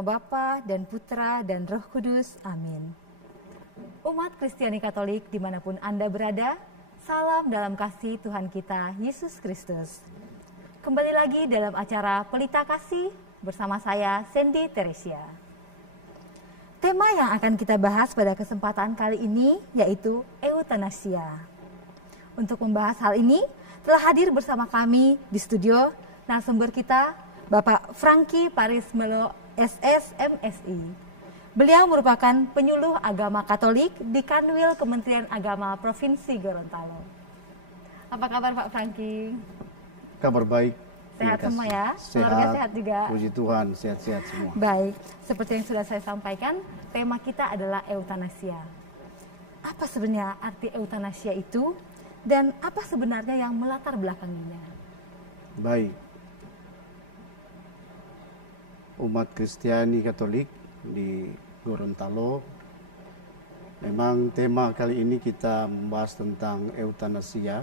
Bapa dan Putra dan Roh Kudus. Amin. Umat Kristiani Katolik dimanapun Anda berada, salam dalam kasih Tuhan kita Yesus Kristus. Kembali lagi dalam acara Pelita Kasih bersama saya Sandy Teresia. Tema yang akan kita bahas pada kesempatan kali ini yaitu eutanasia. Untuk membahas hal ini telah hadir bersama kami di studio narasumber kita Bapak Franky Paris Melo SS MSI. Beliau merupakan penyuluh agama Katolik di Kanwil Kementerian Agama Provinsi Gorontalo. Apa kabar Pak Franky? Kabar baik. Sehat semua ya? Sehat, keluarga sehat juga? Puji Tuhan, sehat-sehat semua. Baik, seperti yang sudah saya sampaikan, tema kita adalah eutanasia. Apa sebenarnya arti eutanasia itu dan apa sebenarnya yang melatar belakanginya? Baik. Umat Kristiani Katolik di Gorontalo, memang tema kali ini kita membahas tentang eutanasia.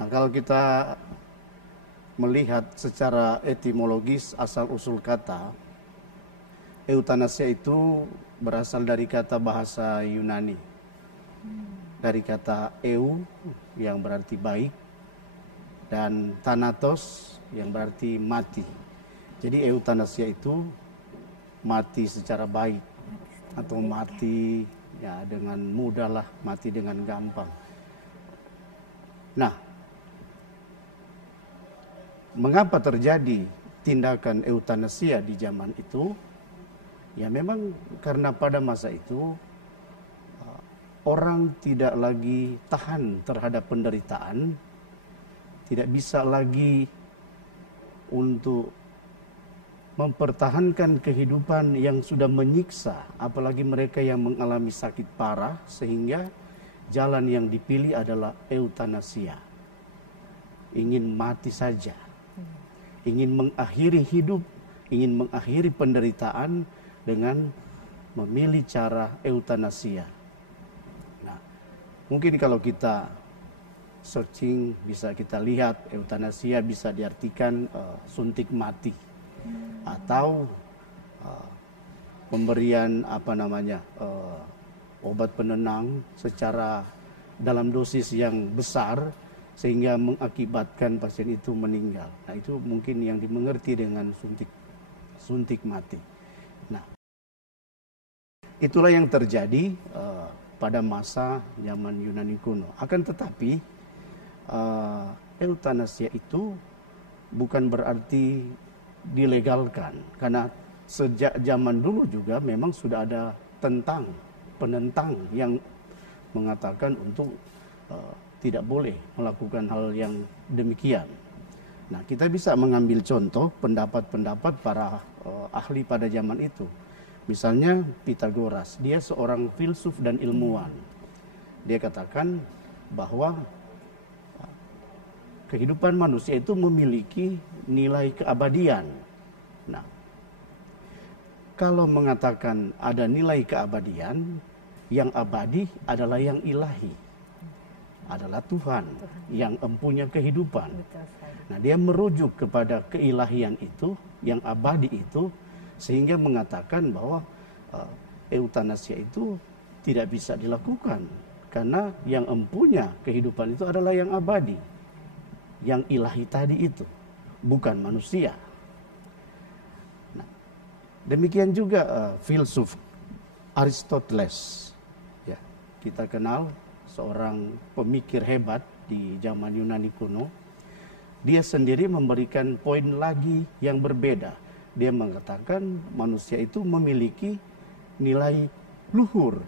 Nah, kalau kita melihat secara etimologis asal-usul kata, eutanasia itu berasal dari kata bahasa Yunani. Dari kata eu yang berarti baik dan thanatos yang berarti mati. Jadi eutanasia itu mati secara baik atau mati ya dengan mudah lah, mati dengan gampang. Nah, mengapa terjadi tindakan eutanasia di zaman itu? Ya memang karena pada masa itu orang tidak lagi tahan terhadap penderitaan, tidak bisa lagi untuk mempertahankan kehidupan yang sudah menyiksa, apalagi mereka yang mengalami sakit parah, sehingga jalan yang dipilih adalah eutanasia. Ingin mati saja, ingin mengakhiri hidup, ingin mengakhiri penderitaan dengan memilih cara eutanasia. Nah, mungkin kalau kita searching bisa kita lihat eutanasia bisa diartikan suntik mati atau pemberian obat penenang secara dalam dosis yang besar sehingga mengakibatkan pasien itu meninggal. Nah, itu mungkin yang dimengerti dengan suntik mati. Nah, itulah yang terjadi pada masa zaman Yunani kuno. Akan tetapi eutanasia itu bukan berarti dilegalkan, karena sejak zaman dulu juga memang sudah ada penentang yang mengatakan untuk tidak boleh melakukan hal yang demikian. Nah, kita bisa mengambil contoh pendapat-pendapat para ahli pada zaman itu. Misalnya Pythagoras, dia seorang filsuf dan ilmuwan. Dia katakan bahwa kehidupan manusia itu memiliki nilai keabadian. Nah, kalau mengatakan ada nilai keabadian, yang abadi adalah yang ilahi, adalah Tuhan yang mempunyai kehidupan. Nah, dia merujuk kepada keilahian itu, yang abadi itu, sehingga mengatakan bahwa eutanasia itu tidak bisa dilakukan, karena yang mempunyai kehidupan itu adalah yang abadi, yang ilahi tadi itu, bukan manusia. Nah, demikian juga filsuf Aristoteles, ya, kita kenal seorang pemikir hebat di zaman Yunani kuno. Dia sendiri memberikan poin lagi yang berbeda. Dia mengatakan manusia itu memiliki nilai luhur,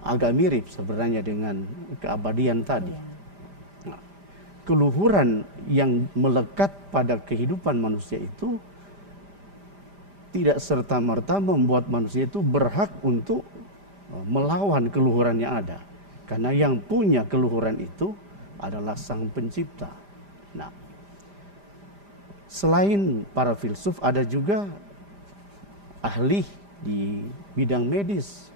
agak mirip sebenarnya dengan keabadian tadi. Keluhuran yang melekat pada kehidupan manusia itu tidak serta-merta membuat manusia itu berhak untuk melawan keluhuran yang ada. Karena yang punya keluhuran itu adalah Sang Pencipta. Nah, selain para filsuf ada juga ahli di bidang medis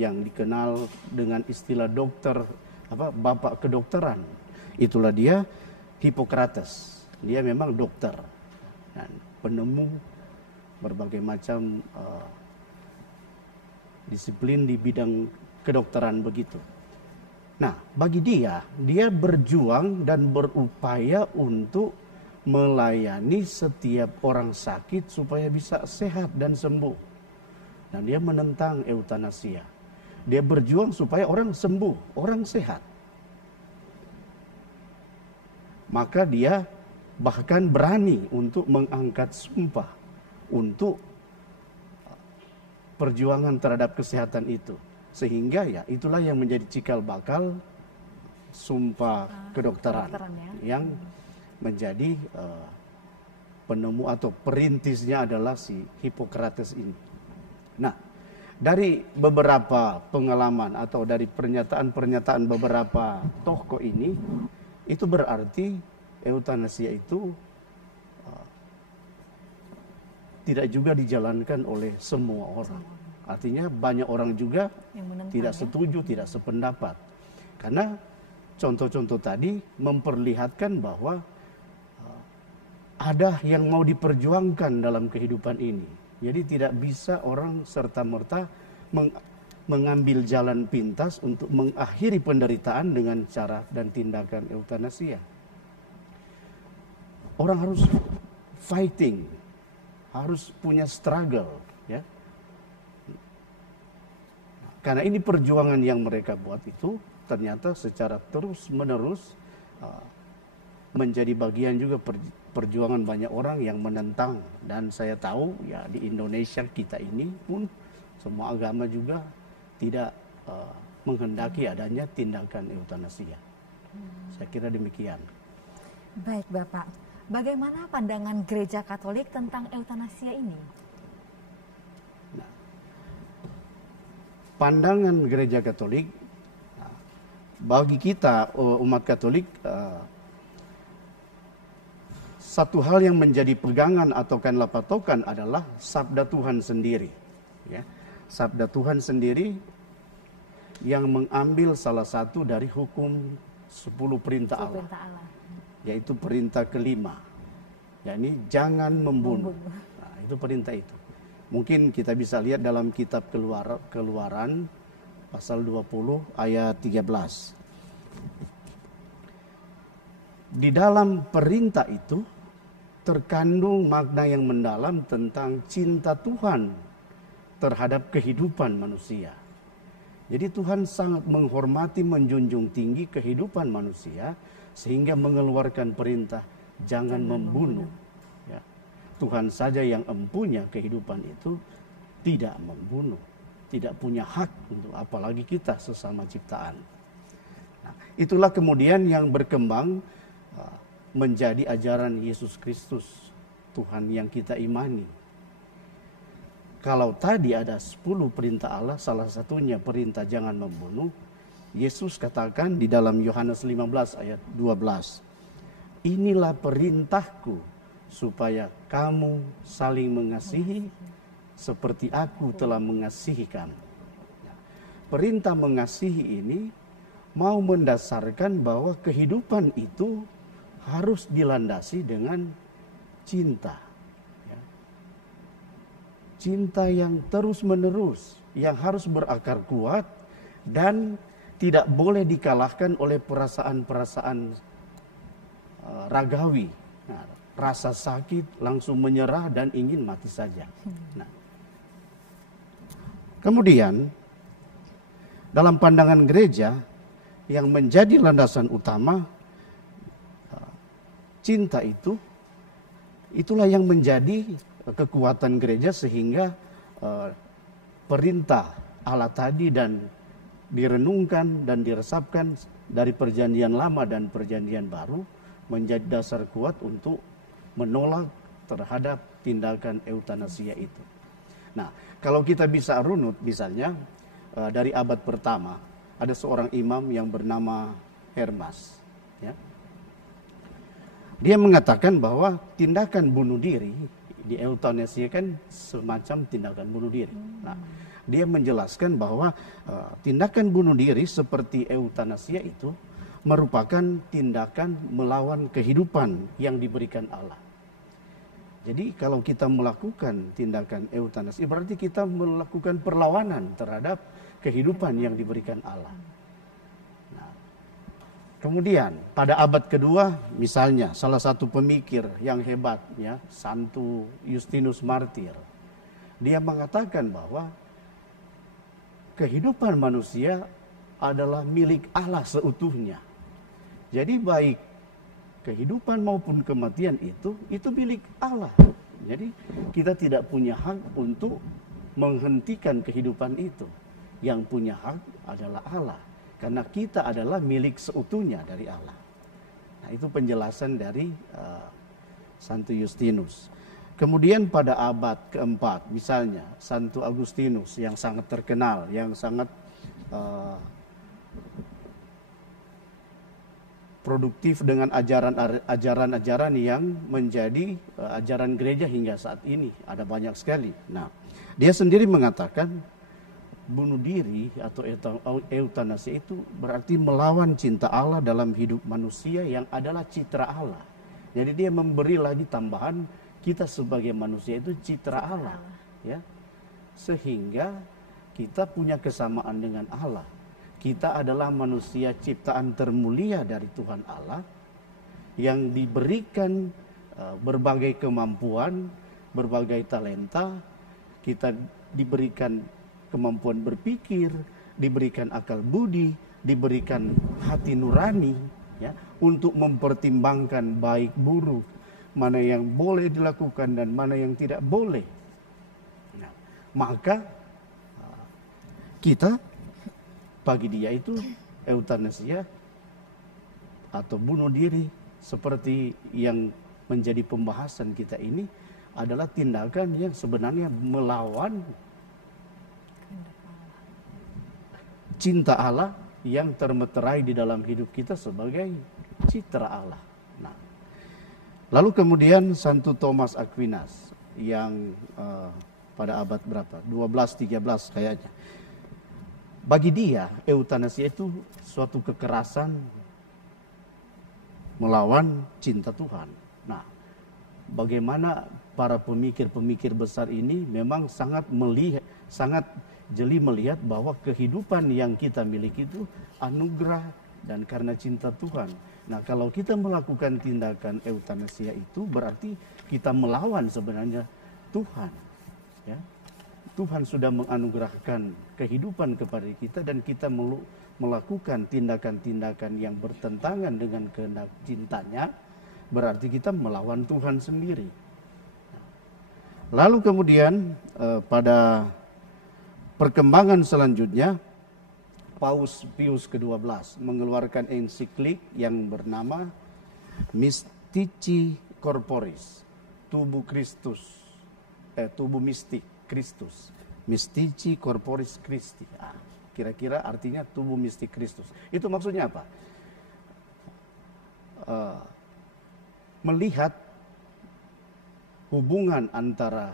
yang dikenal dengan istilah bapak kedokteran. Itulah dia Hippocrates. Dia memang dokter. Dan penemu berbagai macam disiplin di bidang kedokteran begitu. Nah, bagi dia berjuang dan berupaya untuk melayani setiap orang sakit supaya bisa sehat dan sembuh. Dan dia menentang eutanasia. Dia berjuang supaya orang sembuh, orang sehat. Maka dia bahkan berani untuk mengangkat sumpah untuk perjuangan terhadap kesehatan itu. Sehingga ya itulah yang menjadi cikal bakal sumpah kedokteran yang menjadi penemu atau perintisnya adalah si Hippocrates ini. Nah, dari beberapa pengalaman atau dari pernyataan-pernyataan beberapa tokoh ini, itu berarti eutanasia itu tidak juga dijalankan oleh semua orang. Artinya banyak orang juga tidak setuju, tidak sependapat. Karena contoh-contoh tadi memperlihatkan bahwa ada yang mau diperjuangkan dalam kehidupan ini. Jadi tidak bisa orang serta-merta mengambil jalan pintas untuk mengakhiri penderitaan dengan cara dan tindakan eutanasia. Orang harus fighting, harus punya struggle, ya. Karena ini perjuangan yang mereka buat itu ternyata secara terus-menerus menjadi bagian juga perjuangan banyak orang yang menentang. Dan saya tahu ya di Indonesia kita ini pun semua agama juga tidak menghendaki adanya tindakan eutanasia. Saya kira demikian. Baik Bapak, bagaimana pandangan Gereja Katolik tentang eutanasia ini? Nah, pandangan Gereja Katolik, bagi kita umat Katolik, satu hal yang menjadi pegangan atau patokan adalah sabda Tuhan sendiri. Ya. Sabda Tuhan sendiri yang mengambil salah satu dari hukum 10 perintah Allah. Yaitu perintah kelima. yakni jangan membunuh. Nah, itu perintah itu. Mungkin kita bisa lihat dalam kitab Keluaran pasal 20 ayat 13. Di dalam perintah itu terkandung makna yang mendalam tentang cinta Tuhan terhadap kehidupan manusia. Jadi Tuhan sangat menghormati, menjunjung tinggi kehidupan manusia sehingga mengeluarkan perintah jangan membunuh. Ya. Tuhan saja yang empunya kehidupan itu tidak membunuh, tidak punya hak untuk apalagi kita sesama ciptaan. Nah, itulah kemudian yang berkembang menjadi ajaran Yesus Kristus, Tuhan yang kita imani. Kalau tadi ada 10 perintah Allah, salah satunya perintah jangan membunuh, Yesus katakan di dalam Yohanes 15 ayat 12, inilah perintahku supaya kamu saling mengasihi seperti aku telah mengasihi kamu. Perintah mengasihi ini mau mendasarkan bahwa kehidupan itu harus dilandasi dengan cinta. Cinta yang terus-menerus, yang harus berakar kuat dan tidak boleh dikalahkan oleh perasaan-perasaan ragawi. Nah, rasa sakit langsung menyerah dan ingin mati saja. Nah, kemudian dalam pandangan gereja yang menjadi landasan utama cinta itu, itulah yang menjadi kekuatan gereja sehingga perintah Allah tadi dan direnungkan dan diresapkan dari perjanjian lama dan perjanjian baru menjadi dasar kuat untuk menolak terhadap tindakan eutanasia itu. Nah, kalau kita bisa runut misalnya dari abad pertama ada seorang imam yang bernama Hermas, ya. Dia mengatakan bahwa tindakan bunuh diri di eutanasia kan semacam tindakan bunuh diri. Nah, dia menjelaskan bahwa tindakan bunuh diri seperti eutanasia itu merupakan tindakan melawan kehidupan yang diberikan Allah. Jadi kalau kita melakukan tindakan eutanasi, berarti kita melakukan perlawanan terhadap kehidupan yang diberikan Allah. Nah, kemudian pada abad kedua, misalnya salah satu pemikir yang hebat, ya, Santo Justinus Martir, dia mengatakan bahwa kehidupan manusia adalah milik Allah seutuhnya. Jadi baik kehidupan maupun kematian itu milik Allah. Jadi kita tidak punya hak untuk menghentikan kehidupan itu. Yang punya hak adalah Allah. Karena kita adalah milik seutuhnya dari Allah. Nah, itu penjelasan dari Santo Justinus. Kemudian pada abad keempat, misalnya Santo Agustinus yang sangat terkenal, yang sangat produktif dengan ajaran-ajaran yang menjadi ajaran gereja hingga saat ini. Ada banyak sekali. Nah, dia sendiri mengatakan bunuh diri atau eutanasi itu berarti melawan cinta Allah dalam hidup manusia yang adalah citra Allah. Jadi dia memberi lagi tambahan, kita sebagai manusia itu citra Allah, ya. Sehingga kita punya kesamaan dengan Allah. Kita adalah manusia ciptaan termulia dari Tuhan Allah yang diberikan berbagai kemampuan, berbagai talenta. Kita diberikan kemampuan berpikir, diberikan akal budi, diberikan hati nurani, ya, untuk mempertimbangkan baik buruk, mana yang boleh dilakukan dan mana yang tidak boleh. Nah, maka kita bagi dia itu eutanasia atau bunuh diri seperti yang menjadi pembahasan kita ini adalah tindakan yang sebenarnya melawan cinta Allah yang termeterai di dalam hidup kita sebagai citra Allah. Nah, lalu kemudian Santo Thomas Aquinas yang pada abad berapa? 12-13 kayaknya. Bagi dia, eutanasi itu suatu kekerasan melawan cinta Tuhan. Nah, bagaimana para pemikir-pemikir besar ini memang sangat jeli melihat bahwa kehidupan yang kita miliki itu anugerah dan karena cinta Tuhan. Nah, kalau kita melakukan tindakan eutanasia itu berarti kita melawan sebenarnya Tuhan, ya. Tuhan sudah menganugerahkan kehidupan kepada kita dan kita melakukan tindakan-tindakan yang bertentangan dengan kehendak cintanya, berarti kita melawan Tuhan sendiri. Lalu kemudian pada perkembangan selanjutnya, Paus Pius ke-12 mengeluarkan ensiklik yang bernama Mystici Corporis, tubuh mistik Kristus, Mystici Corporis Christi. Kira-kira artinya tubuh mistik Kristus. Itu maksudnya apa? Melihat hubungan antara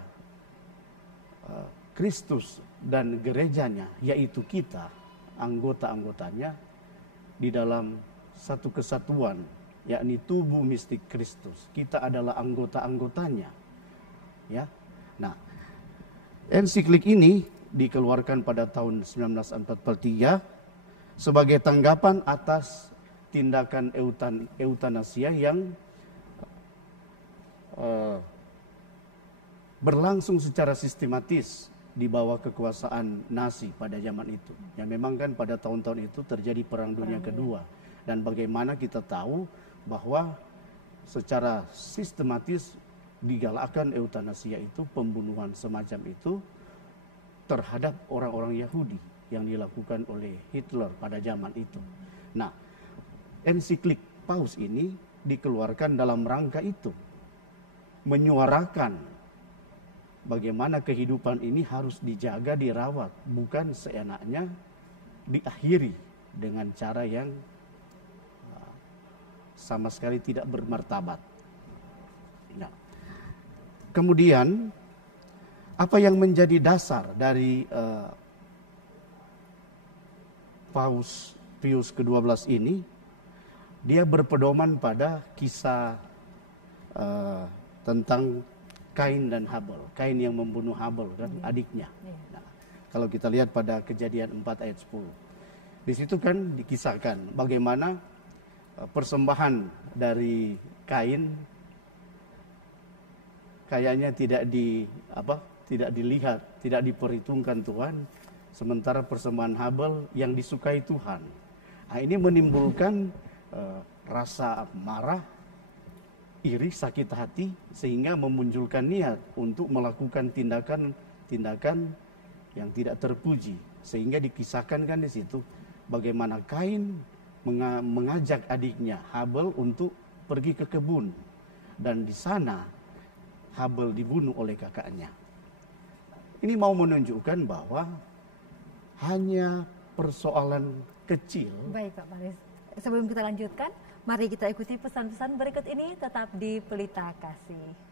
Kristus dan gerejanya, yaitu kita, anggota-anggotanya, di dalam satu kesatuan, yakni tubuh mistik Kristus. Kita adalah anggota-anggotanya. Ya. Nah, ensiklik ini dikeluarkan pada tahun 1943 sebagai tanggapan atas tindakan eutanasia yang berlangsung secara sistematis di bawah kekuasaan Nazi pada zaman itu. Ya, memang kan pada tahun-tahun itu terjadi Perang Dunia Kedua. Dan bagaimana kita tahu bahwa secara sistematis digalakkan eutanasia itu, pembunuhan semacam itu terhadap orang-orang Yahudi yang dilakukan oleh Hitler pada zaman itu. Nah, ensiklik Paus ini dikeluarkan dalam rangka itu, menyuarakan bagaimana kehidupan ini harus dijaga, dirawat, bukan seenaknya diakhiri dengan cara yang sama sekali tidak bermartabat. Nah, kemudian apa yang menjadi dasar dari Paus Pius ke-12 ini? Dia berpedoman pada kisah tentang Kain dan Habel. Kain yang membunuh Habel kan, adiknya. Nah, kalau kita lihat pada Kejadian 4 ayat 10. Di situ kan dikisahkan bagaimana persembahan dari Kain kayaknya tidak dilihat, tidak diperhitungkan Tuhan, sementara persembahan Habel yang disukai Tuhan. Nah, ini menimbulkan rasa marah, iri, sakit hati, sehingga memunculkan niat untuk melakukan tindakan yang tidak terpuji. Sehingga dikisahkan kan di situ bagaimana Kain mengajak adiknya Habel untuk pergi ke kebun, dan di sana Habel dibunuh oleh kakaknya. Ini mau menunjukkan bahwa hanya persoalan kecil. Baik Pak Paris, sebelum kita lanjutkan, mari kita ikuti pesan-pesan berikut ini tetap di Pelita Kasih.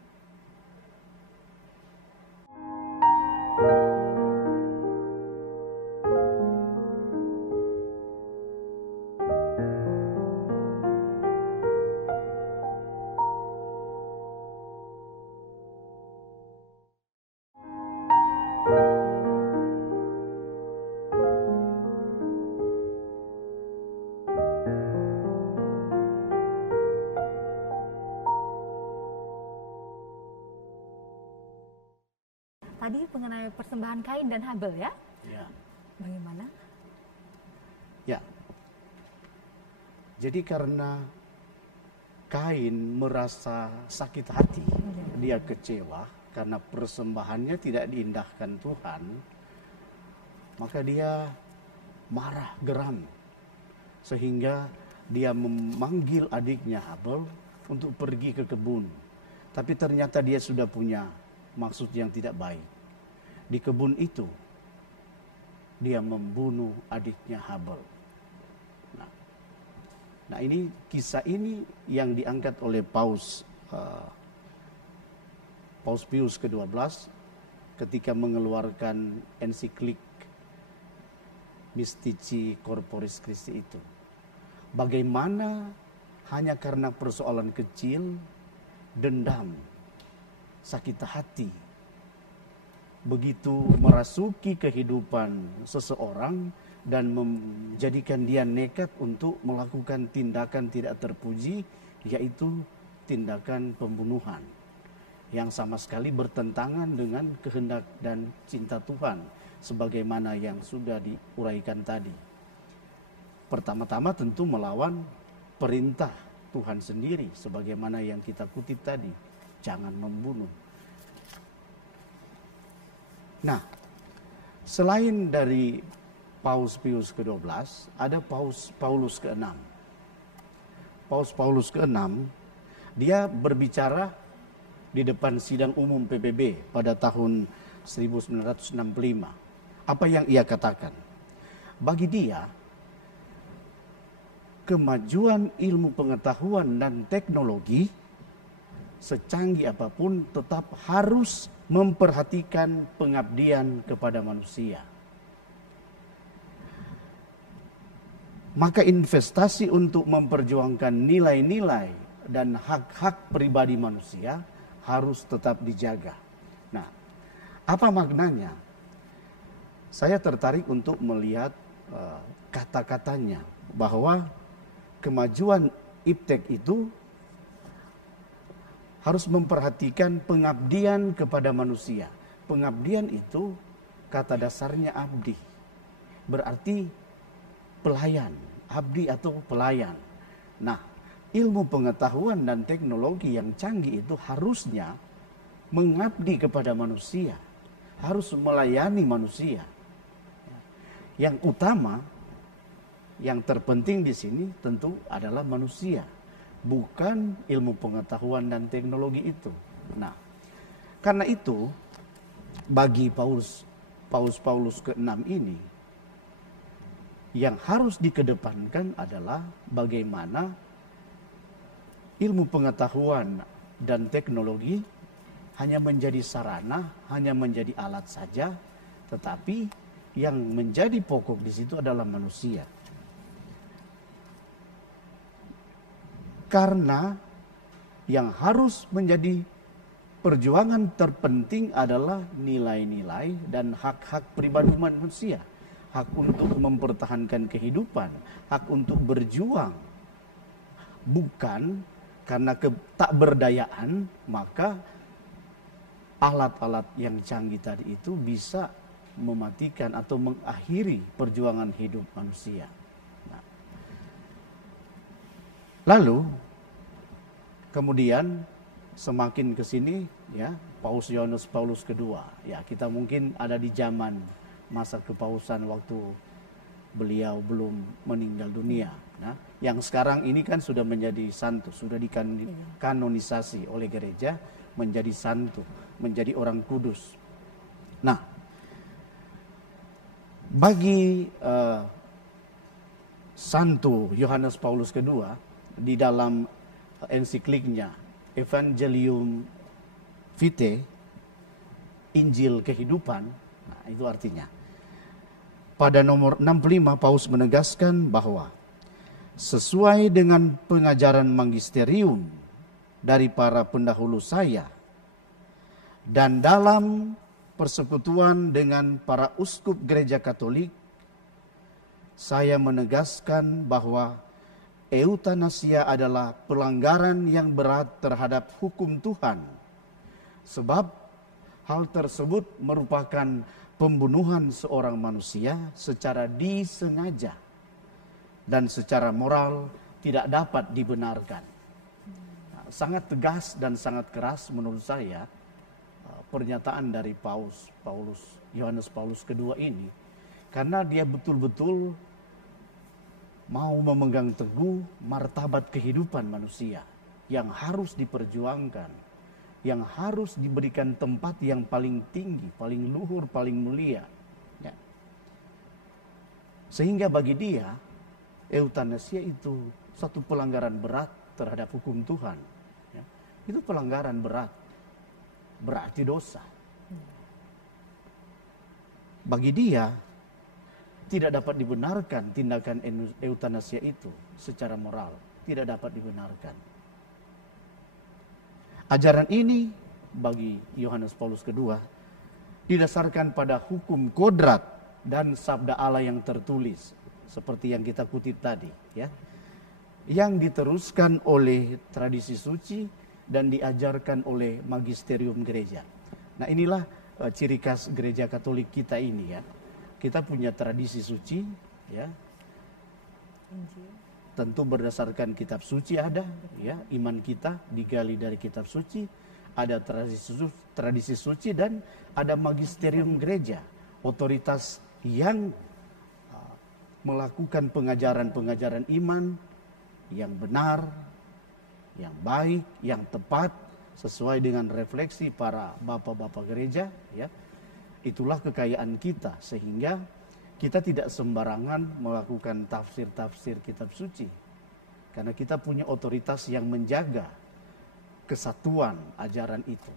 Tadi mengenai persembahan Kain dan Habel ya? Ya. Bagaimana? Ya. Jadi karena Kain merasa sakit hati, dia kecewa karena persembahannya tidak diindahkan Tuhan, maka dia marah, geram, sehingga dia memanggil adiknya Habel untuk pergi ke kebun. Tapi ternyata dia sudah punya maksud yang tidak baik. Di kebun itu, dia membunuh adiknya Habel. Nah, ini kisah ini yang diangkat oleh Paus Pius ke-12 ketika mengeluarkan ensiklik Mystici Corporis Christi itu. Bagaimana hanya karena persoalan kecil, dendam, sakit hati, begitu merasuki kehidupan seseorang dan menjadikan dia nekat untuk melakukan tindakan tidak terpuji, yaitu tindakan pembunuhan yang sama sekali bertentangan dengan kehendak dan cinta Tuhan, sebagaimana yang sudah diuraikan tadi. Pertama-tama tentu melawan perintah Tuhan sendiri, sebagaimana yang kita kutip tadi, jangan membunuh. Nah, selain dari Paus Pius ke-12, ada Paulus ke-6. Paulus ke-6, dia berbicara di depan sidang umum PBB pada tahun 1965. Apa yang ia katakan? Bagi dia, kemajuan ilmu pengetahuan dan teknologi secanggih apapun tetap harus memperhatikan pengabdian kepada manusia. Maka investasi untuk memperjuangkan nilai-nilai dan hak-hak pribadi manusia harus tetap dijaga. Nah, apa maknanya? Saya tertarik untuk melihat kata-katanya bahwa kemajuan iptek itu harus memperhatikan pengabdian kepada manusia. Pengabdian itu kata dasarnya abdi, berarti pelayan, abdi atau pelayan. Nah, ilmu pengetahuan dan teknologi yang canggih itu harusnya mengabdi kepada manusia, harus melayani manusia. Yang utama, yang terpenting di sini tentu adalah manusia, bukan ilmu pengetahuan dan teknologi itu. Nah, karena itu bagi Paulus ke-6 ini, yang harus dikedepankan adalah bagaimana ilmu pengetahuan dan teknologi hanya menjadi sarana, hanya menjadi alat saja, tetapi yang menjadi pokok di situ adalah manusia. Karena yang harus menjadi perjuangan terpenting adalah nilai-nilai dan hak-hak pribadi manusia. Hak untuk mempertahankan kehidupan, hak untuk berjuang. Bukan karena tak berdayaan, maka alat-alat yang canggih tadi itu bisa mematikan atau mengakhiri perjuangan hidup manusia. Nah, lalu kemudian semakin ke sini ya, Paus Yohanes Paulus II. Ya, kita mungkin ada di zaman masa kepausan waktu beliau belum meninggal dunia. Nah, yang sekarang ini kan sudah menjadi santo, sudah dikanonisasi oleh gereja menjadi santo, menjadi orang kudus. Nah, bagi Santo Yohanes Paulus II di dalam ensikliknya Evangelium Vitae, Injil Kehidupan, nah itu artinya pada nomor 65 Paus menegaskan bahwa sesuai dengan pengajaran magisterium dari para pendahulu saya dan dalam persekutuan dengan para uskup gereja Katolik, saya menegaskan bahwa eutanasia adalah pelanggaran yang berat terhadap hukum Tuhan, sebab hal tersebut merupakan pembunuhan seorang manusia secara disengaja dan secara moral tidak dapat dibenarkan. Nah, sangat tegas dan sangat keras menurut saya pernyataan dari Yohanes Paulus II ini, karena dia betul-betul mau memegang teguh martabat kehidupan manusia yang harus diperjuangkan, yang harus diberikan tempat yang paling tinggi, paling luhur, paling mulia. Ya. Sehingga bagi dia, eutanasia itu satu pelanggaran berat terhadap hukum Tuhan. Ya. Itu pelanggaran berat, berarti dosa. Bagi dia, tidak dapat dibenarkan tindakan eutanasia itu secara moral, tidak dapat dibenarkan. Ajaran ini bagi Yohanes Paulus II didasarkan pada hukum kodrat dan sabda Allah yang tertulis seperti yang kita kutip tadi, ya, yang diteruskan oleh tradisi suci dan diajarkan oleh magisterium gereja. Nah, inilah ciri khas gereja Katolik kita ini, ya. Kita punya tradisi suci, ya. Tentu berdasarkan kitab suci ada, ya, iman kita digali dari kitab suci, ada tradisi suci dan ada magisterium gereja, otoritas yang melakukan pengajaran-pengajaran iman yang benar, yang baik, yang tepat sesuai dengan refleksi para bapak-bapak gereja, ya. Itulah kekayaan kita, sehingga kita tidak sembarangan melakukan tafsir-tafsir kitab suci. Karena kita punya otoritas yang menjaga kesatuan ajaran itu.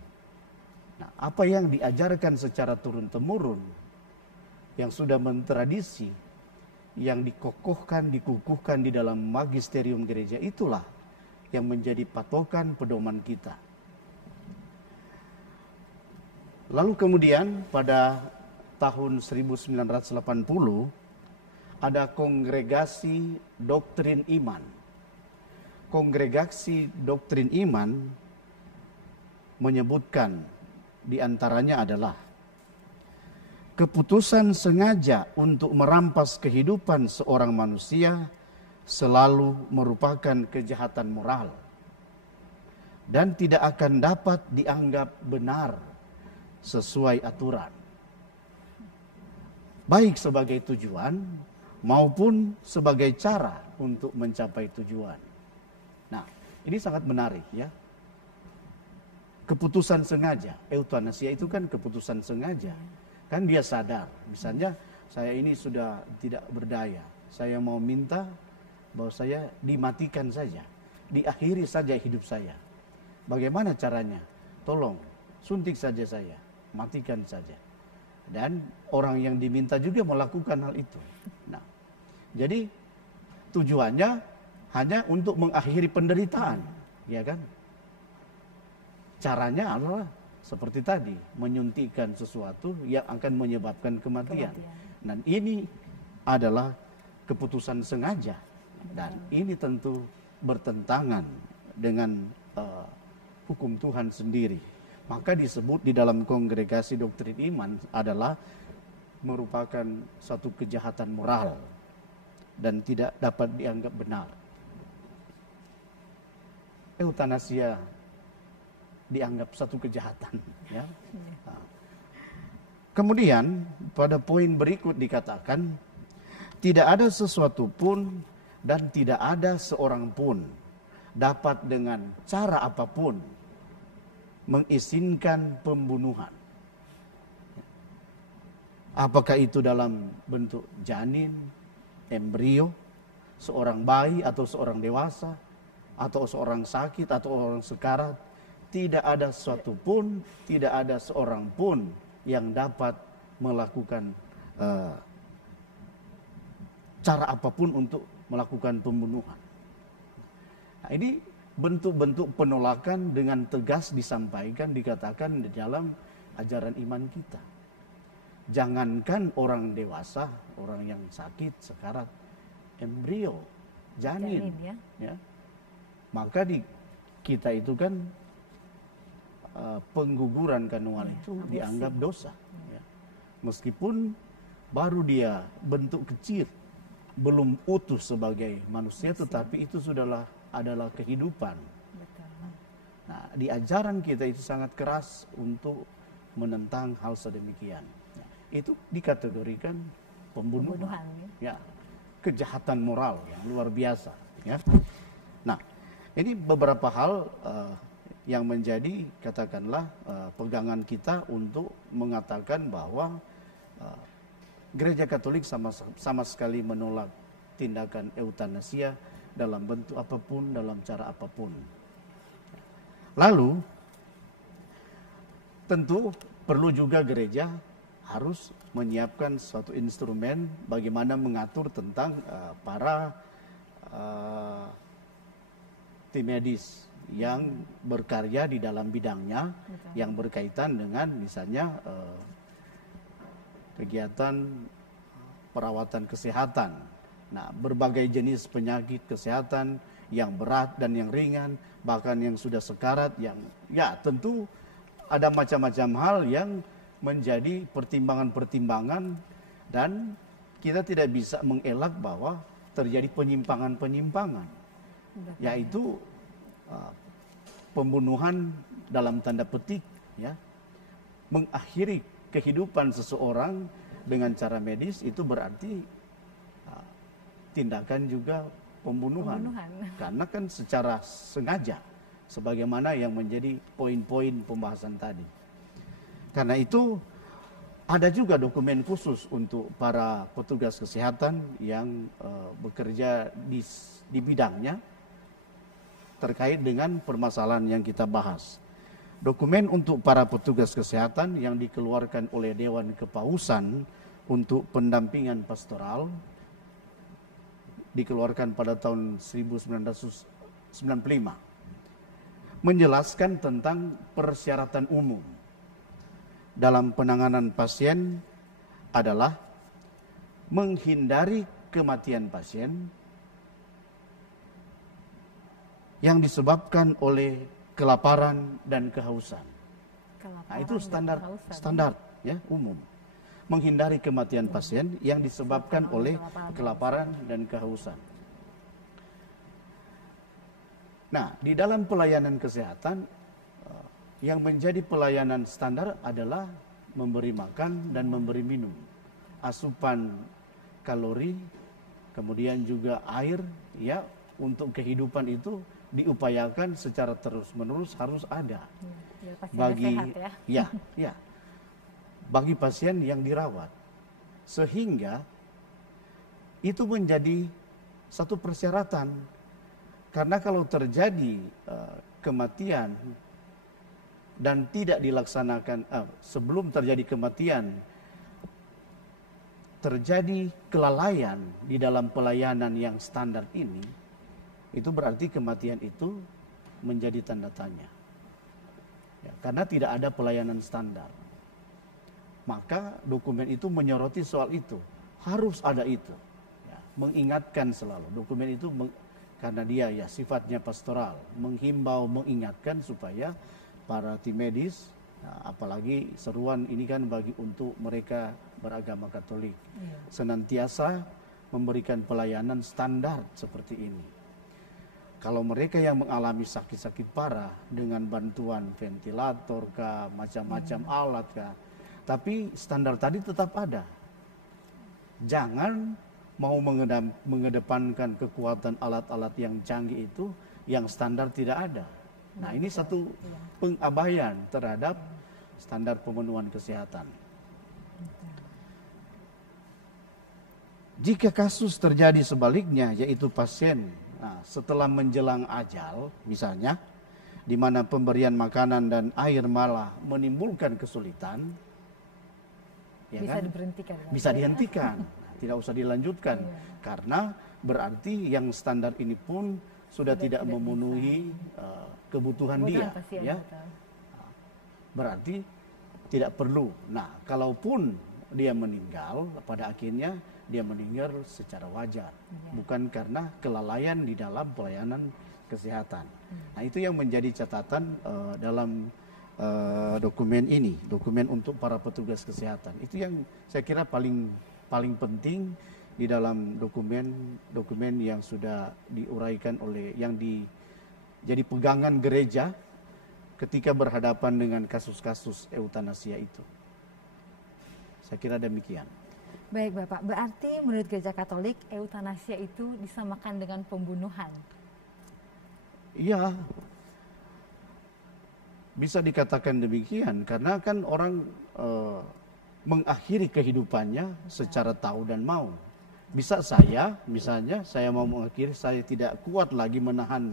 Nah, apa yang diajarkan secara turun-temurun, yang sudah mentradisi, yang dikokohkan, dikukuhkan di dalam magisterium gereja, itulah yang menjadi patokan pedoman kita. Lalu kemudian pada tahun 1980 ada Kongregasi Doktrin Iman. Kongregasi Doktrin Iman menyebutkan di antaranya adalah keputusan sengaja untuk merampas kehidupan seorang manusia selalu merupakan kejahatan moral dan tidak akan dapat dianggap benar sesuai aturan, baik sebagai tujuan maupun sebagai cara untuk mencapai tujuan. Nah, ini sangat menarik, ya. Keputusan sengaja, eutanasia itu kan keputusan sengaja. Kan dia sadar, misalnya saya ini sudah tidak berdaya, saya mau minta bahwa saya dimatikan saja, diakhiri saja hidup saya. Bagaimana caranya? Tolong, suntik saja saya, matikan saja. Dan orang yang diminta juga melakukan hal itu. Nah, jadi tujuannya hanya untuk mengakhiri penderitaan, ya kan? Caranya adalah seperti tadi, menyuntikkan sesuatu yang akan menyebabkan kematian. Dan ini adalah keputusan sengaja. Dan ini tentu bertentangan dengan hukum Tuhan sendiri. Maka disebut di dalam kongregasi doktrin iman adalah merupakan satu kejahatan moral dan tidak dapat dianggap benar. Eutanasia dianggap satu kejahatan. Ya. Nah. Kemudian pada poin berikut dikatakan, tidak ada sesuatu pun dan tidak ada seorang pun dapat dengan cara apapun mengizinkan pembunuhan. Apakah itu dalam bentuk janin, embrio, seorang bayi atau seorang dewasa, atau seorang sakit atau orang sekarat, tidak ada sesuatu pun, tidak ada seorang pun yang dapat melakukan cara apapun untuk melakukan pembunuhan. Nah, ini bentuk-bentuk penolakan dengan tegas disampaikan, dikatakan di dalam ajaran iman kita. Jangankan orang dewasa, orang yang sakit, sekarat, embrio, janin, ya. Maka di kita itu kan pengguguran kandungan itu dianggap dosa. Ya. Meskipun baru dia bentuk kecil, belum utuh sebagai manusia, tetapi itu adalah kehidupan. Nah, di ajaran kita itu sangat keras untuk menentang hal sedemikian. Nah, itu dikategorikan pembunuhan. Ya, kejahatan moral yang luar biasa. Ya. Nah, ini beberapa hal yang menjadi katakanlah pegangan kita untuk mengatakan bahwa Gereja Katolik sama sekali menolak tindakan eutanasia dalam bentuk apapun, dalam cara apapun. Lalu, tentu perlu juga gereja harus menyiapkan suatu instrumen bagaimana mengatur tentang para tim medis yang berkarya di dalam bidangnya, yang berkaitan dengan misalnya kegiatan perawatan kesehatan. Nah, berbagai jenis penyakit kesehatan yang berat dan yang ringan, bahkan yang sudah sekarat, yang ya tentu ada macam-macam hal yang menjadi pertimbangan-pertimbangan, dan kita tidak bisa mengelak bahwa terjadi penyimpangan-penyimpangan, yaitu pembunuhan dalam tanda petik, ya, mengakhiri kehidupan seseorang dengan cara medis itu berarti tindakan juga pembunuhan. Karena kan secara sengaja, sebagaimana yang menjadi poin-poin pembahasan tadi. Karena itu ada juga dokumen khusus untuk para petugas kesehatan yang bekerja di bidangnya terkait dengan permasalahan yang kita bahas. Dokumen untuk para petugas kesehatan yang dikeluarkan oleh Dewan Kepausan untuk pendampingan pastoral dikeluarkan pada tahun 1995, menjelaskan tentang persyaratan umum dalam penanganan pasien adalah menghindari kematian pasien yang disebabkan oleh kelaparan dan kehausan. Nah, itu standar ya, umum. Menghindari kematian pasien yang disebabkan oleh kelaparan dan kehausan. Nah, di dalam pelayanan kesehatan yang menjadi pelayanan standar adalah memberi makan dan memberi minum. Asupan kalori, kemudian juga air, ya, untuk kehidupan itu diupayakan secara terus-menerus harus ada. Bagi sehat, ya, bagi pasien yang dirawat. Sehingga itu menjadi satu persyaratan. Karena kalau terjadi kematian dan tidak dilaksanakan sebelum terjadi kematian, terjadi kelalaian di dalam pelayanan yang standar ini, itu berarti kematian itu menjadi tanda tanya. Ya, karena tidak ada pelayanan standar. Maka dokumen itu menyoroti soal itu. Harus ada itu. Ya, mengingatkan selalu. Dokumen itu karena dia ya sifatnya pastoral, menghimbau, mengingatkan supaya para tim medis, nah, apalagi seruan ini kan untuk mereka beragama Katolik, senantiasa memberikan pelayanan standar seperti ini. Kalau mereka yang mengalami sakit-sakit parah dengan bantuan ventilator kah, macam-macam alat kah, tapi standar tadi tetap ada. Jangan mau mengedepankan kekuatan alat-alat yang canggih itu, yang standar tidak ada. Nah, ini satu pengabaian terhadap standar pemenuhan kesehatan. Jika kasus terjadi sebaliknya, yaitu pasien setelah menjelang ajal, misalnya, di mana pemberian makanan dan air malah menimbulkan kesulitan, ya bisa kan? diberhentikan. Bisa dihentikan, tidak usah dilanjutkan, karena berarti yang standar ini pun sudah tidak memenuhi kebutuhan dia, ya. Berarti tidak perlu. Nah, kalaupun dia meninggal, pada akhirnya dia meninggal secara wajar, bukan karena kelalaian di dalam pelayanan kesehatan. Nah, itu yang menjadi catatan dalam dokumen ini, dokumen untuk para petugas kesehatan. Itu yang saya kira paling penting di dalam dokumen yang sudah diuraikan oleh jadi pegangan gereja ketika berhadapan dengan kasus-kasus eutanasia itu. Saya kira demikian. Baik Bapak, berarti menurut Gereja Katolik eutanasia itu disamakan dengan pembunuhan? Iya, bisa dikatakan demikian karena kan orang mengakhiri kehidupannya secara tahu dan mau. Bisa misalnya saya mau mengakhiri, saya tidak kuat lagi menahan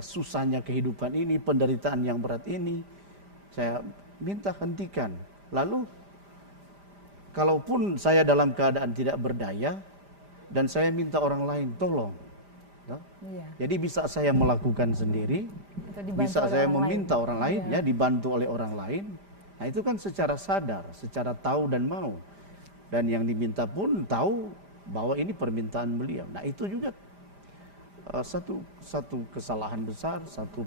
susahnya kehidupan ini, penderitaan yang berat ini, saya minta hentikan. Lalu kalaupun saya dalam keadaan tidak berdaya dan saya minta orang lain tolong, jadi bisa saya melakukan sendiri, bisa saya meminta orang lain, ya dibantu oleh orang lain. Nah, itu kan secara sadar, secara tahu dan mau, dan yang diminta pun tahu bahwa ini permintaan beliau. Nah, itu juga satu kesalahan besar, satu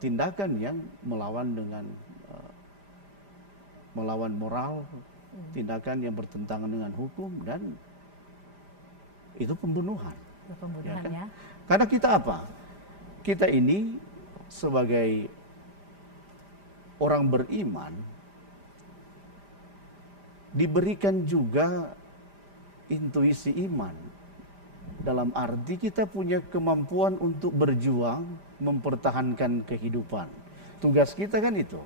tindakan yang melawan moral, tindakan yang bertentangan dengan hukum, dan itu pembunuhan. Ya kan? Ya. Karena kita apa? Kita ini sebagai orang beriman diberikan juga intuisi iman. Dalam arti kita punya kemampuan untuk berjuang, mempertahankan kehidupan. Tugas kita kan itu.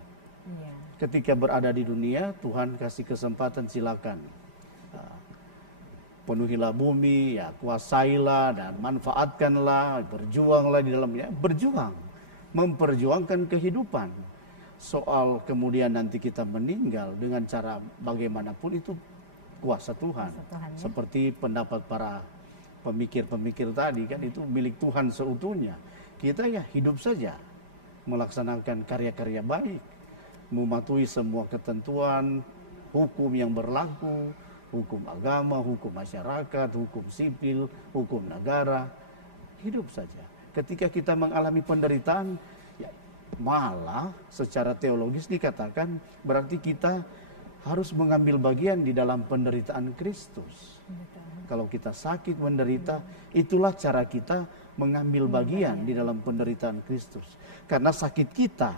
Ya. Ketika berada di dunia, Tuhan kasih kesempatan, silakan. Penuhilah bumi, ya kuasailah dan manfaatkanlah, berjuanglah di dalamnya. Berjuang, memperjuangkan kehidupan. Soal kemudian nanti kita meninggal dengan cara bagaimanapun itu kuasa Tuhan. Ya. Seperti pendapat para pemikir-pemikir tadi kan, itu milik Tuhan seutuhnya. Kita ya hidup saja, melaksanakan karya-karya baik, mematuhi semua ketentuan hukum yang berlaku, hukum agama, hukum masyarakat, hukum sipil, hukum negara. Hidup saja. Ketika kita mengalami penderitaan, ya, malah secara teologis dikatakan berarti kita harus mengambil bagian di dalam penderitaan Kristus. Kalau kita sakit, menderita, itulah cara kita mengambil bagian di dalam penderitaan Kristus. Karena sakit kita,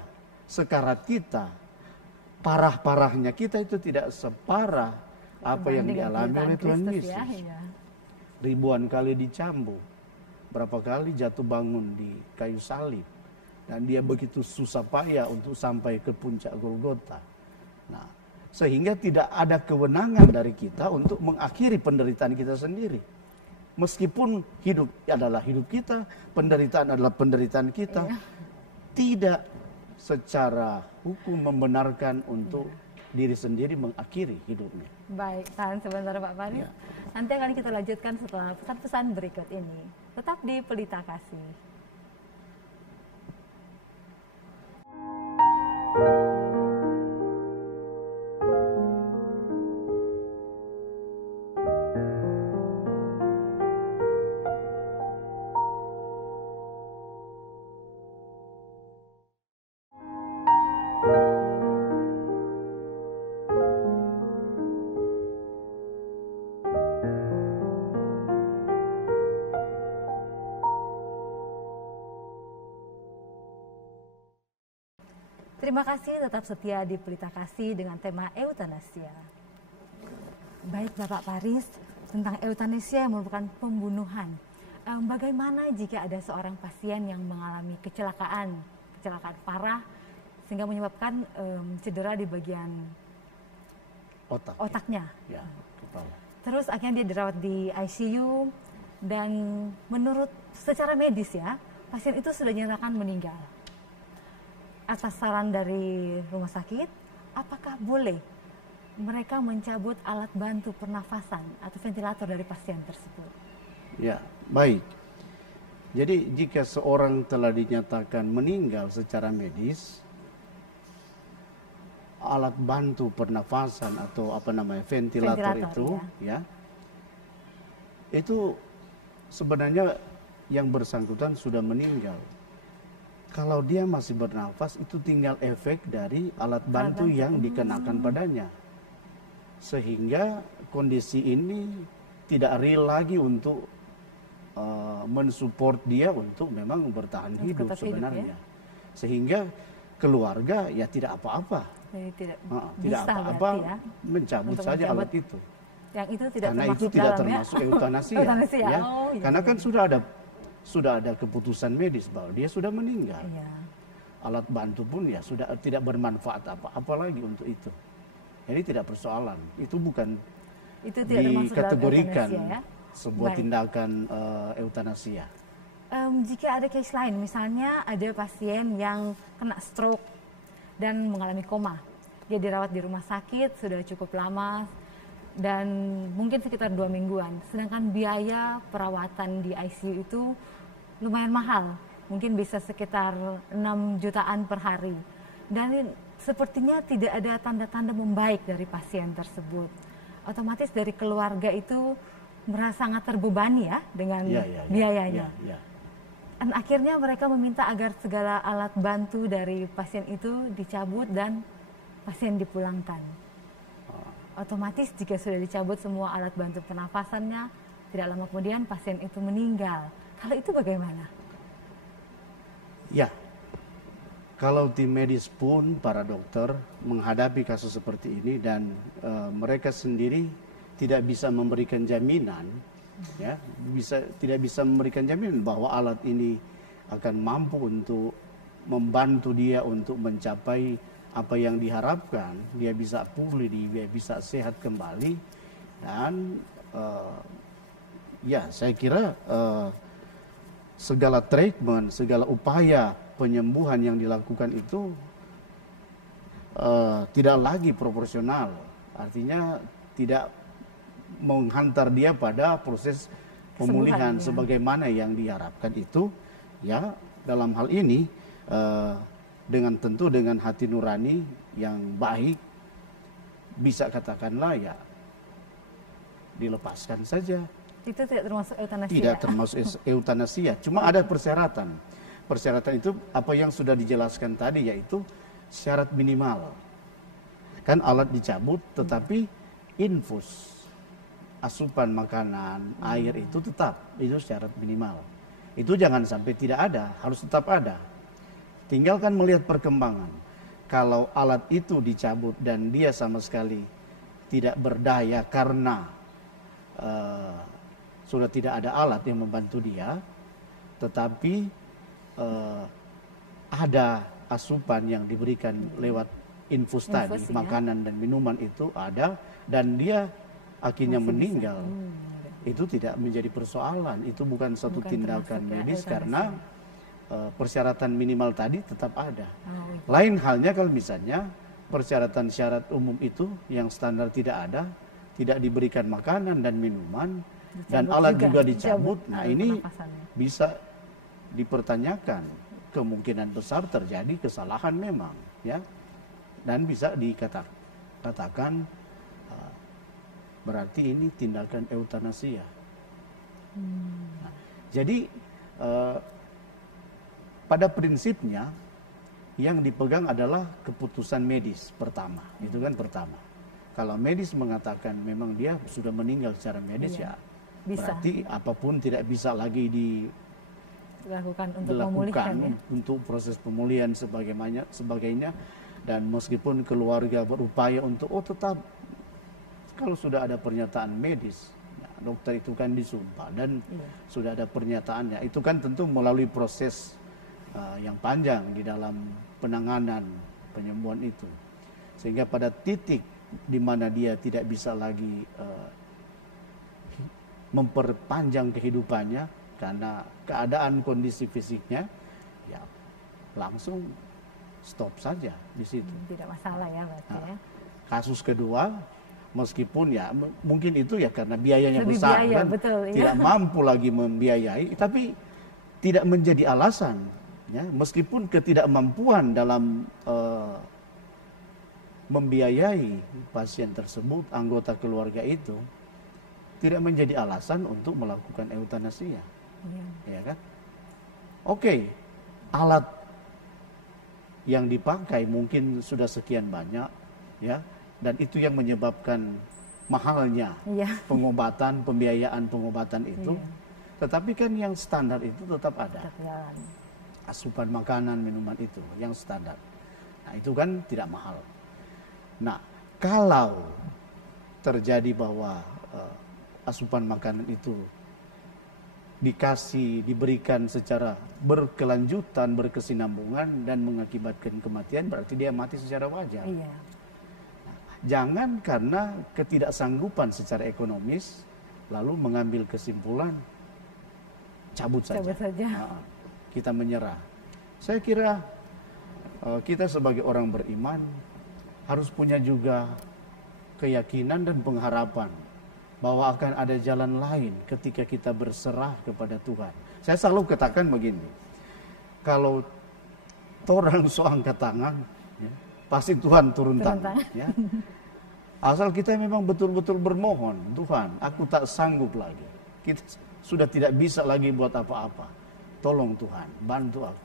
sekarat kita, parah-parahnya kita itu tidak separah apa yang dialami oleh Tuhan Yesus. Ya. Ribuan kali dicambuk, berapa kali jatuh bangun di kayu salib, dan dia begitu susah payah untuk sampai ke puncak Golgota. Nah, sehingga tidak ada kewenangan dari kita untuk mengakhiri penderitaan kita sendiri. Meskipun hidup adalah hidup kita, penderitaan adalah penderitaan kita, tidak secara hukum membenarkan untuk diri sendiri mengakhiri hidupnya. Baik, tahan sebentar Pak Faris. Nanti akan kita lanjutkan setelah pesan-pesan berikut ini. Tetap di Pelita Kasih. Terima kasih tetap setia di Pelita Kasih dengan tema eutanasia. Baik Bapak Paris, tentang eutanasia yang merupakan pembunuhan. Bagaimana jika ada seorang pasien yang mengalami kecelakaan parah sehingga menyebabkan cedera di bagian otaknya? Ya, kepala. Terus akhirnya dia dirawat di ICU dan menurut secara medis ya, pasien itu sudah dinyatakan meninggal. Atas saran dari rumah sakit, apakah boleh mereka mencabut alat bantu pernafasan atau ventilator dari pasien tersebut? Ya, baik. Jadi jika seorang telah dinyatakan meninggal secara medis, alat bantu pernafasan atau ventilator itu ya, itu sebenarnya yang bersangkutan sudah meninggal. Kalau dia masih bernafas, itu tinggal efek dari alat bantu yang dikenakan padanya. Sehingga kondisi ini tidak real lagi untuk mensupport dia untuk memang bertahan hidup sebenarnya. Ya? Sehingga keluarga ya tidak apa-apa. Tidak apa-apa ya? Mencabut saja alat itu. Yang itu tidak karena itu tidak termasuk eutanasia. Ya? Oh, iya. Karena kan sudah ada keputusan medis bahwa dia sudah meninggal. Iya. Alat bantu pun ya sudah tidak bermanfaat apa-apa lagi untuk itu. Jadi tidak persoalan. Itu bukan dikategorikan ya? Sebuah tindakan eutanasia. Jika ada case lain, misalnya ada pasien yang kena stroke dan mengalami koma. Dia dirawat di rumah sakit sudah cukup lama dan mungkin sekitar 2 mingguan. Sedangkan biaya perawatan di ICU itu lumayan mahal, mungkin bisa sekitar 6 jutaan per hari. Dan sepertinya tidak ada tanda-tanda membaik dari pasien tersebut. Otomatis dari keluarga itu merasa sangat terbebani ya dengan biayanya. Dan akhirnya mereka meminta agar segala alat bantu dari pasien itu dicabut dan pasien dipulangkan. Otomatis jika sudah dicabut semua alat bantu pernafasannya, tidak lama kemudian pasien itu meninggal. Kalau itu bagaimana? Ya, kalau tim medis pun para dokter menghadapi kasus seperti ini dan mereka sendiri tidak bisa memberikan jaminan, ya, tidak bisa memberikan jaminan bahwa alat ini akan mampu untuk membantu dia untuk mencapai apa yang diharapkan, dia bisa pulih, dia bisa sehat kembali, dan ya saya kira segala treatment, segala upaya penyembuhan yang dilakukan itu tidak lagi proporsional, artinya tidak menghantar dia pada proses pemulihan sebagaimana yang diharapkan itu, ya dalam hal ini tentu dengan hati nurani yang baik bisa katakanlah ya dilepaskan saja. Itu tidak termasuk eutanasia. Tidak termasuk eutanasia, cuma ada persyaratan. Persyaratan itu apa yang sudah dijelaskan tadi, yaitu syarat minimal. Kan alat dicabut tetapi infus, asupan makanan, air itu tetap, itu syarat minimal. Itu jangan sampai tidak ada, harus tetap ada. Tinggalkan melihat perkembangan. Kalau alat itu dicabut dan dia sama sekali tidak berdaya karena sudah tidak ada alat yang membantu dia, tetapi ada asupan yang diberikan lewat infus tadi, makanan dan minuman itu ada, dan dia akhirnya meninggal. Itu tidak menjadi persoalan, itu bukan satu tindakan medis karena persyaratan minimal tadi tetap ada. Lain halnya kalau misalnya persyaratan syarat umum itu yang standar tidak ada, tidak diberikan makanan dan minuman, dan alat juga dicabut. Nah ini bisa dipertanyakan, kemungkinan besar terjadi kesalahan memang, ya, dan bisa dikatakan berarti ini tindakan eutanasia. Nah, jadi pada prinsipnya yang dipegang adalah keputusan medis pertama, itu kan pertama. Kalau medis mengatakan memang dia sudah meninggal secara medis, ya bisa. Berarti apapun tidak bisa lagi dilakukan untuk memulihkan ya. Untuk proses pemulihan sebagainya, dan meskipun keluarga berupaya untuk tetap, kalau sudah ada pernyataan medis, ya, dokter itu kan disumpah dan sudah ada pernyataannya, itu kan tentu melalui proses yang panjang di dalam penanganan penyembuhan itu, sehingga pada titik di mana dia tidak bisa lagi memperpanjang kehidupannya karena keadaan kondisi fisiknya, ya langsung stop saja di situ. Tidak masalah ya berarti ya. Kasus kedua, meskipun ya mungkin itu ya karena biayanya lebih besar biaya, kan, betul, tidak mampu lagi membiayai, tapi tidak menjadi alasan ya, meskipun ketidakmampuan dalam membiayai pasien tersebut, anggota keluarga itu tidak menjadi alasan untuk melakukan eutanasia. Ya kan? Oke, alat yang dipakai mungkin sudah sekian banyak ya, dan itu yang menyebabkan mahalnya pengobatan, pembiayaan pengobatan itu. Tetapi kan yang standar itu tetap ada. Asupan makanan, minuman itu yang standar. Nah, itu kan tidak mahal. Nah, kalau terjadi bahwa asupan makanan itu diberikan secara berkelanjutan, berkesinambungan dan mengakibatkan kematian, berarti dia mati secara wajar. Nah, jangan karena ketidaksanggupan secara ekonomis lalu mengambil kesimpulan cabut saja. Nah, kita menyerah. Saya kira kita sebagai orang beriman harus punya juga keyakinan dan pengharapan bahwa akan ada jalan lain ketika kita berserah kepada Tuhan. Saya selalu katakan begini, kalau orang angkat tangan, ya, pasti Tuhan turun tangan. Ya. Asal kita memang betul-betul bermohon, Tuhan, aku tak sanggup lagi. Kita sudah tidak bisa lagi buat apa-apa. Tolong Tuhan, bantu aku.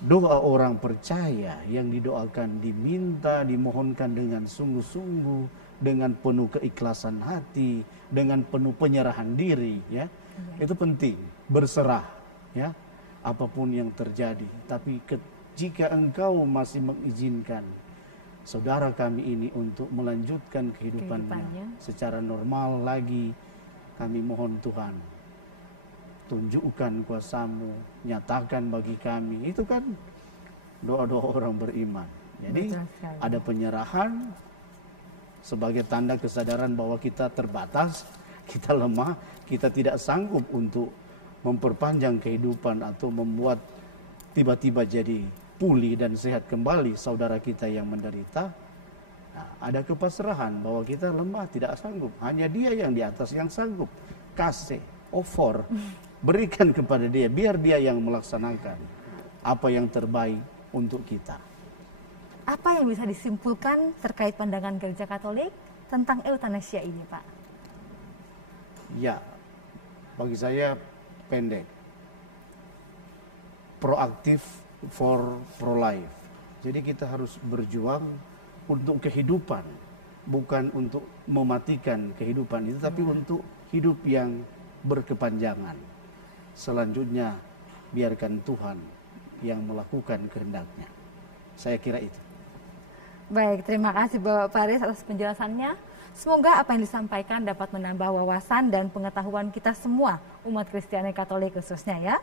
Doa orang percaya yang didoakan, diminta, dimohonkan dengan sungguh-sungguh, dengan penuh keikhlasan hati, dengan penuh penyerahan diri, ya. Itu penting, berserah, ya, apapun yang terjadi. Tapi jika engkau masih mengizinkan saudara kami ini untuk melanjutkan kehidupannya secara normal lagi, kami mohon Tuhan, tunjukkan kuasa-Mu, nyatakan bagi kami. Itu kan doa-doa orang beriman. Jadi ada penyerahan sebagai tanda kesadaran bahwa kita terbatas, kita lemah, kita tidak sanggup untuk memperpanjang kehidupan atau membuat tiba-tiba jadi pulih dan sehat kembali saudara kita yang menderita. Nah, ada kepasrahan bahwa kita lemah, tidak sanggup. Hanya Dia yang di atas yang sanggup. Kasih, offer, berikan kepada Dia, biar Dia yang melaksanakan apa yang terbaik untuk kita. Apa yang bisa disimpulkan terkait pandangan Gereja Katolik tentang eutanasia ini, Pak? Ya, bagi saya pendek. Proaktif for pro-life. Jadi kita harus berjuang untuk kehidupan, bukan untuk mematikan kehidupan itu, tapi untuk hidup yang berkepanjangan. Selanjutnya, biarkan Tuhan yang melakukan kehendak-Nya. Saya kira itu. Baik, terima kasih Bapak Paris atas penjelasannya. Semoga apa yang disampaikan dapat menambah wawasan dan pengetahuan kita semua, umat Kristiani Katolik khususnya ya.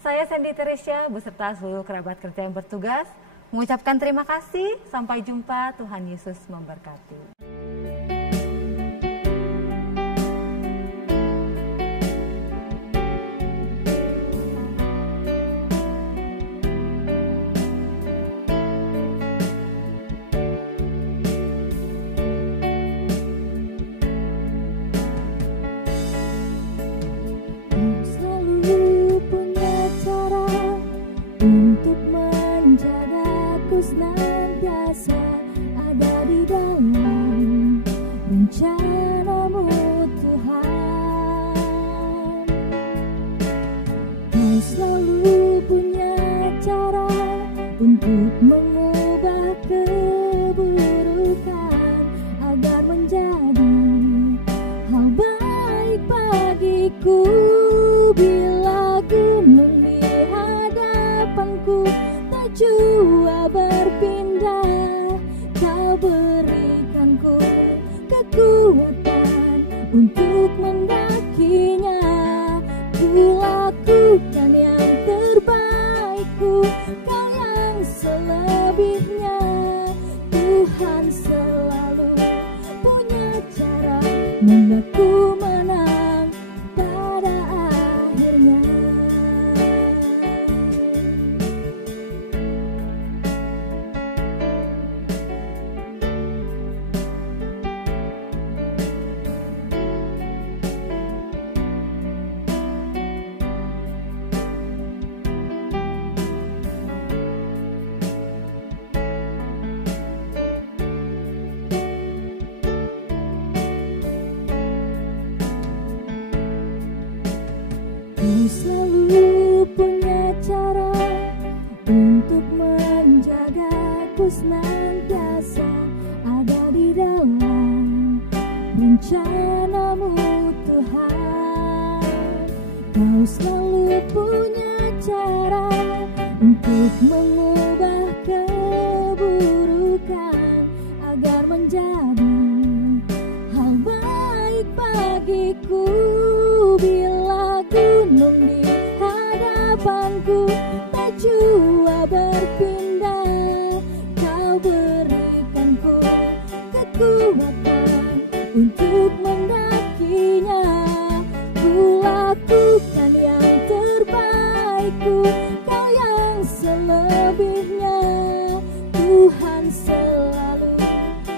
Saya Sandy Teresia beserta seluruh kerabat kerja yang bertugas mengucapkan terima kasih. Sampai jumpa, Tuhan Yesus memberkati. Senantiasa ada di dalam rencana-Mu Tuhan. Kau selalu punya cara untuk mengubah keburukan agar menjadi hal baik bagiku bila ku melihat mendakinya. Ku lakukan yang terbaikku, Kau yang selebihnya. Tuhan selalu punya cara membuatku menang pada akhirnya. Kau selalu punya cara untuk menjagaku, senantiasa ada di dalam rencanamu Tuhan. Kau selalu punya cara untuk mengubah keburukan agar menjadi hal baik bagiku. Bila gunung di hadapanku tak jua berpindah, Kau berikanku kekuatan untuk mendakinya. Ku lakukan yang terbaikku, Kau yang selebihnya. Tuhan selalu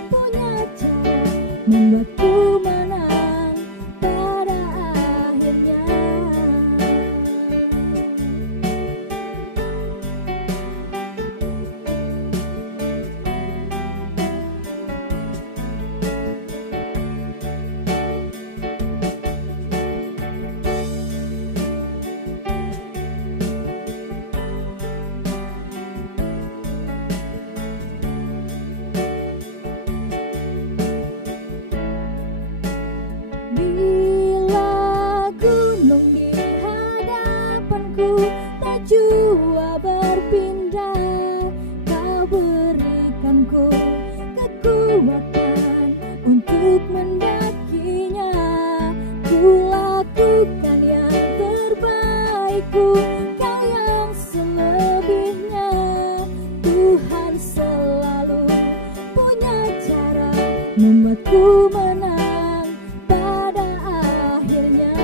punya cara membuatku menang pada akhirnya. Bila gunung di hadapanku tak jua berpindah, Kau berikanku kekuatan untuk mendakinya. Ku lakukan yang terbaikku, Kau yang selebihnya. Tuhan selalu punya cara membuatku menang pada akhirnya.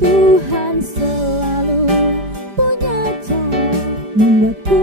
Tuhan selalu punya cara membuatku